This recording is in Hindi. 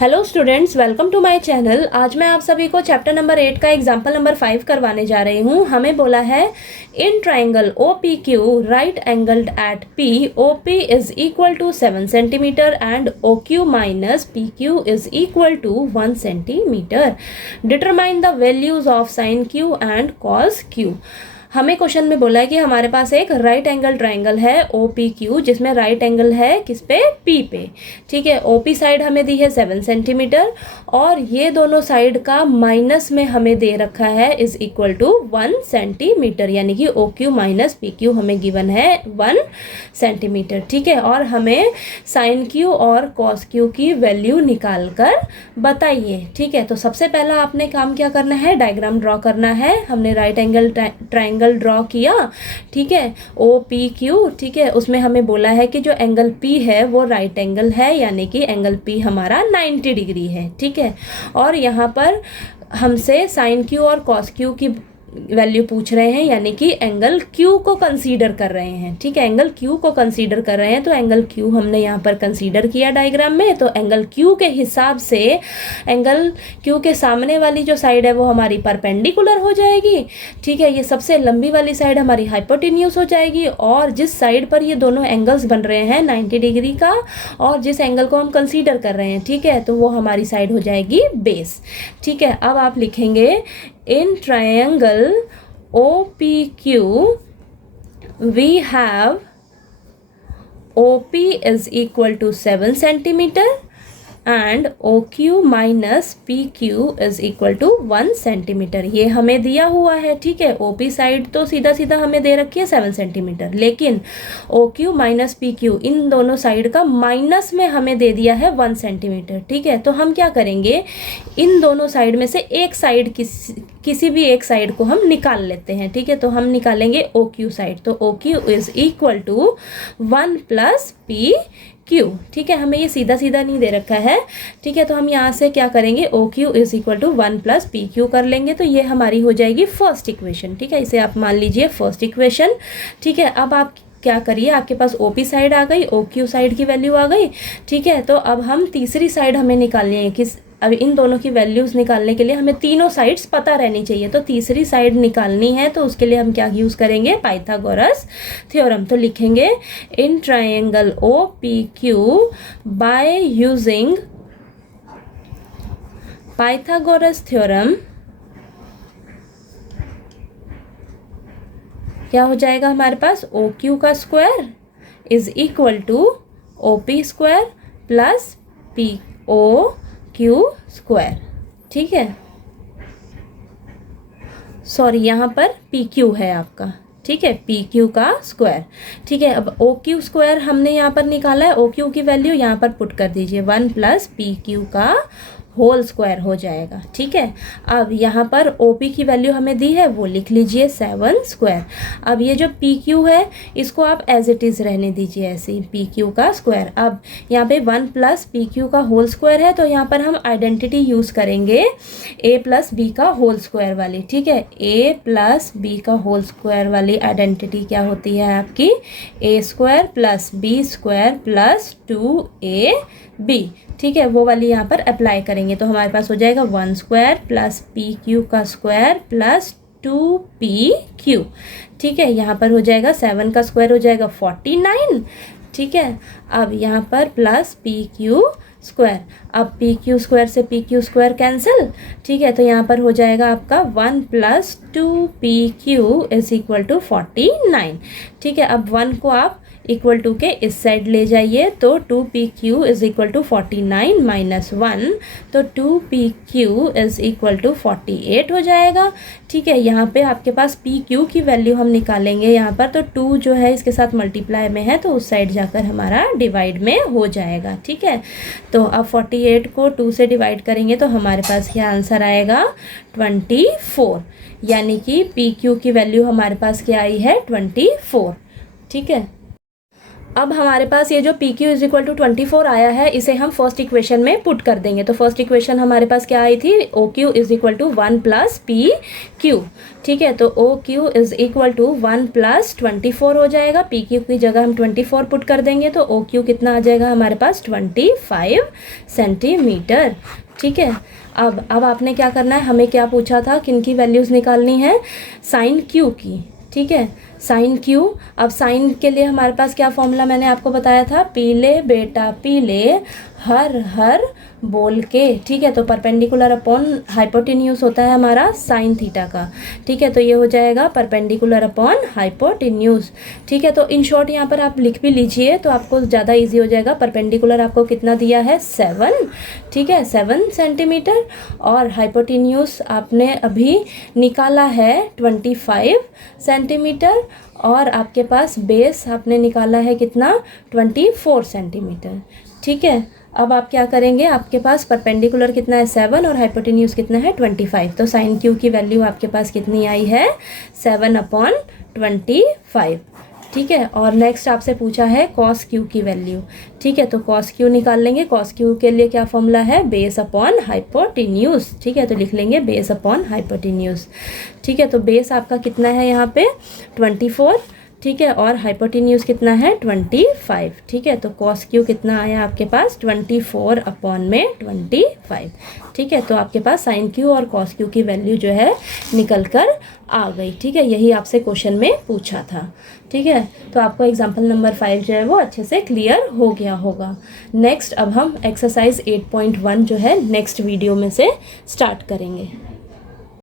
Hello students, welcome to my channel. आज मैं आप सभी को चैप्टर नंबर 8 का एग्जाम्पल नंबर 5 करवाने जा रही हूँ। हमें बोला है in triangle O P Q right angled at P O P is equal to 7 centimetre and O Q minus P Q is equal to 1 centimetre. Determine the values of sine Q and cos Q. हमें क्वेश्चन में बोला है कि हमारे पास एक राइट एंगल ट्राइंगल है ओ पी क्यू, जिसमें राइट एंगल है किस पे, पी पे। ठीक है, ओ पी साइड हमें दी है 7 सेंटीमीटर और ये दोनों साइड का माइनस में हमें दे रखा है इज इक्वल टू 1 सेंटीमीटर, यानी कि O Q minus P Q हमें गिवन है 1 सेंटीमीटर। ठीक है, और हमें साइन क्यू और कॉस क्यू की वैल्यू निकाल कर बताइए। ठीक है, तो सबसे पहला आपने काम क्या करना है, डायग्राम ड्रॉ करना है। हमने राइट एंगल ट्राइंगल ड्रॉ किया। ठीक है, ओ पी क्यू। ठीक है, उसमें हमें बोला है कि जो एंगल पी है वो राइट एंगल है, यानी कि एंगल पी हमारा 90 डिग्री है। ठीक है, और यहाँ पर हमसे साइन क्यू और कॉस क्यू की वैल्यू पूछ रहे हैं, यानी कि एंगल क्यू को कंसीडर कर रहे हैं। ठीक है, एंगल क्यू को कंसीडर कर रहे हैं, तो एंगल क्यू हमने यहाँ पर कंसीडर किया डायग्राम में। तो एंगल क्यू के हिसाब से एंगल क्यू के सामने वाली जो साइड है वो हमारी परपेंडिकुलर हो जाएगी। ठीक है, ये सबसे लंबी वाली साइड हमारी हाइपोटेन्यूज हो जाएगी, और जिस साइड पर ये दोनों एंगल्स बन रहे हैं 90 डिग्री का और जिस एंगल को हम कंसीडर कर रहे हैं, ठीक है, तो वो हमारी साइड हो जाएगी बेस। ठीक है, अब आप लिखेंगे in triangle OPQ we have OP is equal to 7 centimeter and OQ minus PQ is equal to 1 centimetre. ये हमें दिया हुआ है। ठीक है, OP साइड तो सीधा सीधा हमें दे रखी है 7 सेंटीमीटर, लेकिन OQ माइनस PQ इन दोनों साइड का माइनस में हमें दे दिया है 1 सेंटीमीटर। ठीक है, तो हम क्या करेंगे, इन दोनों साइड में से एक साइड किसी भी एक साइड को हम निकाल लेते हैं। ठीक है, तो हम निकालेंगे OQ साइड, तो OQ is equal to 1 plus P Q. ठीक है, हमें ये सीधा सीधा नहीं दे रखा है। ठीक है, तो हम यहाँ से क्या करेंगे, O Q is equal to 1 plus P Q कर लेंगे, तो ये हमारी हो जाएगी फर्स्ट इक्वेशन। ठीक है, इसे आप मान लीजिए फर्स्ट इक्वेशन। ठीक है, अब आप क्या करिए, आपके पास ओ पी साइड आ गई, ओ क्यू साइड की वैल्यू आ गई। ठीक है, तो अब हम तीसरी साइड हमें निकालनी है। किस, अब इन दोनों की वैल्यूज़ निकालने के लिए हमें तीनों साइड्स पता रहनी चाहिए, तो तीसरी साइड निकालनी है, तो उसके लिए हम क्या यूज़ करेंगे, पाइथागोरस थ्योरम। तो लिखेंगे in triangle O P Q by using Pythagoras theorem क्या हो जाएगा हमारे पास, ओ क्यू का square is equal to O P square plus P O Q square. ठीक है, सॉरी यहाँ पर पी क्यू है आपका। ठीक है, पी क्यू का स्क्वायर। ठीक है, अब ओ क्यू स्क्वायर हमने यहाँ पर निकाला है, ओ क्यू की वैल्यू यहाँ पर पुट कर दीजिए, 1 प्लस पी क्यू का होल स्क्वायर हो जाएगा। ठीक है, अब यहाँ पर ओ पी की वैल्यू हमें दी है वो लिख लीजिए 7 स्क्वायर। अब ये जो पी क्यू है इसको आप एज इट इज़ रहने दीजिए ऐसे ही, पी क्यू का स्क्वायर। अब यहाँ पे 1 प्लस पी क्यू का होल स्क्वायर है, तो यहाँ पर हम आइडेंटिटी यूज़ करेंगे ए प्लस बी का होल स्क्वायर वाली। ठीक है, ए प्लस बी का होल स्क्वायर वाली आइडेंटिटी क्या होती है आपकी, A square plus B square plus 2ab। ठीक है, वो वाली यहाँ पर अप्लाई करेंगे, तो हमारे पास हो जाएगा 1 स्क्वायर प्लस पी क्यू का स्क्वायर प्लस 2pq। ठीक है, यहाँ पर हो जाएगा 7 का स्क्वायर हो जाएगा 49। ठीक है, अब यहाँ पर प्लस पी क्यू स्क्वायर, अब पी क्यू स्क्वायर से पी क्यू स्क्वायर कैंसिल। ठीक है, तो यहाँ पर हो जाएगा आपका 1 plus 2pq is equal to 49। ठीक है, अब 1 को आप इक्वल टू के इस साइड ले जाइए, तो 2pq is equal to 49 minus 1, तो 2pq इज इक्वल टू 48 हो जाएगा। ठीक है, यहाँ पे आपके पास pq की वैल्यू हम निकालेंगे यहाँ पर, तो 2 जो है इसके साथ मल्टीप्लाई में है, तो उस साइड जाकर हमारा डिवाइड में हो जाएगा। ठीक है, तो अब 48 को 2 से डिवाइड करेंगे तो हमारे पास ये आंसर आएगा 24, यानी कि pq की वैल्यू हमारे पास क्या आई है, 24। ठीक है, अब हमारे पास ये जो P Q is equal to 24 आया है, इसे हम फर्स्ट इक्वेशन में पुट कर देंगे। तो फर्स्ट इक्वेशन हमारे पास क्या आई थी, O Q is equal to 1 plus P Q. ठीक है, तो O Q is equal to 1 plus 24 हो जाएगा। पी क्यू की जगह हम 24 पुट कर देंगे, तो ओ क्यू कितना आ जाएगा हमारे पास 25 सेंटीमीटर। ठीक है, अब आपने क्या करना है, हमें क्या पूछा था, किन की वैल्यूज़ निकालनी है, साइन क्यू की। ठीक है, साइन क्यू। अब साइन के लिए हमारे पास क्या फॉर्मूला मैंने आपको बताया था, पीले बेटा पीले हर हर बोल के। ठीक है, तो परपेंडिकुलर अपॉन हाइपोटेन्यूज होता है हमारा साइन थीटा का। ठीक है, तो ये हो जाएगा परपेंडिकुलर अपॉन हाइपोटेन्यूज। ठीक है, तो इन शॉर्ट यहाँ पर आप लिख भी लीजिए तो आपको ज़्यादा इजी हो जाएगा। परपेंडिकुलर आपको कितना दिया है, 7। ठीक है, 7 सेंटीमीटर, और हाइपोटेन्यूज आपने अभी निकाला है 25 सेंटीमीटर, और आपके पास बेस आपने निकाला है कितना, 24 सेंटीमीटर। ठीक है, अब आप क्या करेंगे, आपके पास परपेंडिकुलर कितना है 7 और हाइपोटेन्यूज कितना है 25, तो साइन क्यू की वैल्यू आपके पास कितनी आई है, 7/25। ठीक है, और नेक्स्ट आपसे पूछा है कॉस क्यू की वैल्यू। ठीक है, तो कॉस क्यू निकाल लेंगे। कॉस क्यू के लिए क्या फॉर्मूला है, बेस अपॉन हाइपोटेन्यूज। ठीक है, तो लिख लेंगे बेस अपॉन हाइपोटेन्यूज। ठीक है, तो बेस आपका कितना है यहाँ पे 24। ठीक है, और हाइपोटेन्यूज कितना है 25। ठीक है, तो कॉस क्यू कितना आया आपके पास 24/25। ठीक है, तो आपके पास साइन क्यू और कॉस क्यू की वैल्यू जो है निकल कर आ गई। ठीक है, यही आपसे क्वेश्चन में पूछा था। ठीक है, तो आपको एग्जाम्पल नंबर 5 जो है वो अच्छे से क्लियर हो गया होगा। नेक्स्ट अब हम एक्सरसाइज 8.1 जो है नेक्स्ट वीडियो में से स्टार्ट करेंगे।